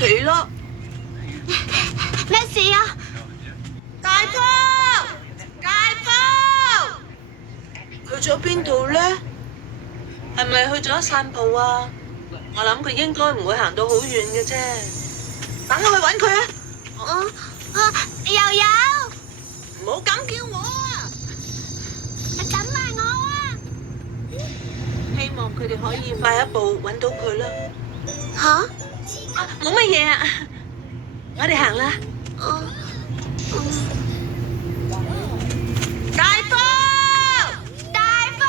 奇啦！咩事啊？大夫，大夫，去咗邊度咧？係咪去咗散步啊？我諗佢應該唔會行到好遠嘅啫。等我去搵佢啊！又有，唔好咁叫我啊！等埋我啊！希望佢哋可以快一步搵到佢啦。吓？冇乜嘢啊，我哋行啦。大夫，大夫，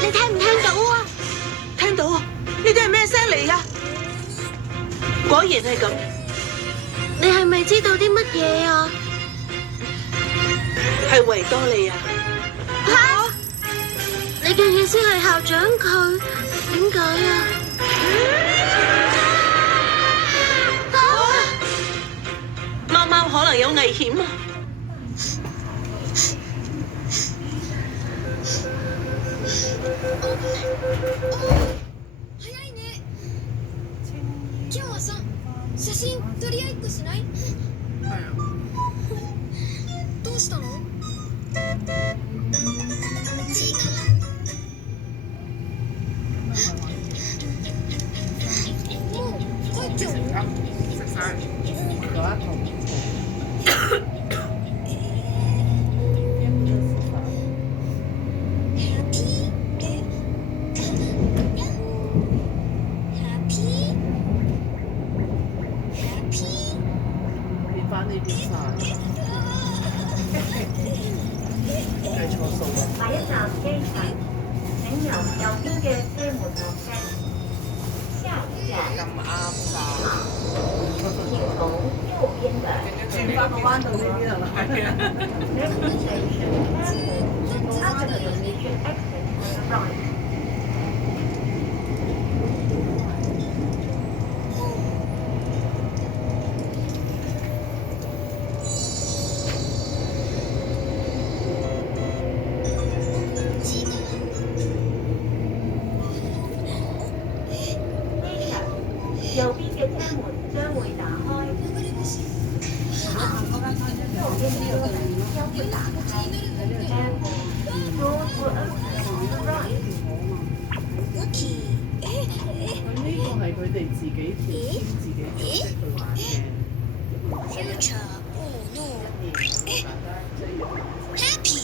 你聽唔聽到啊？聽到啊！呢啲係咩聲嚟啊？果然係咁。你係咪知道啲乜嘢啊？係維多利亞。吓？你嘅意思係校長佢點解啊？貓貓可能有危險啊！早いね。今日はさ、写真撮り合いっこしない？どうしたの？ちいかわ。もう帰っちゃうの？食晒嗰一桶。翻呢邊晒，計錯數啊！下一站機場，請由右邊嘅車門落車。下一站咁啱晒，請從右邊的轉翻個彎到呢邊係咪？係啊。Next station, airport. After the station exit on the right. 右邊嘅車門將會打開。右邊嘅車門將會打開。Airport doors will open on the right. 咁呢個係佢哋自己條自己組織去玩嘅。Future, oh no. Happy.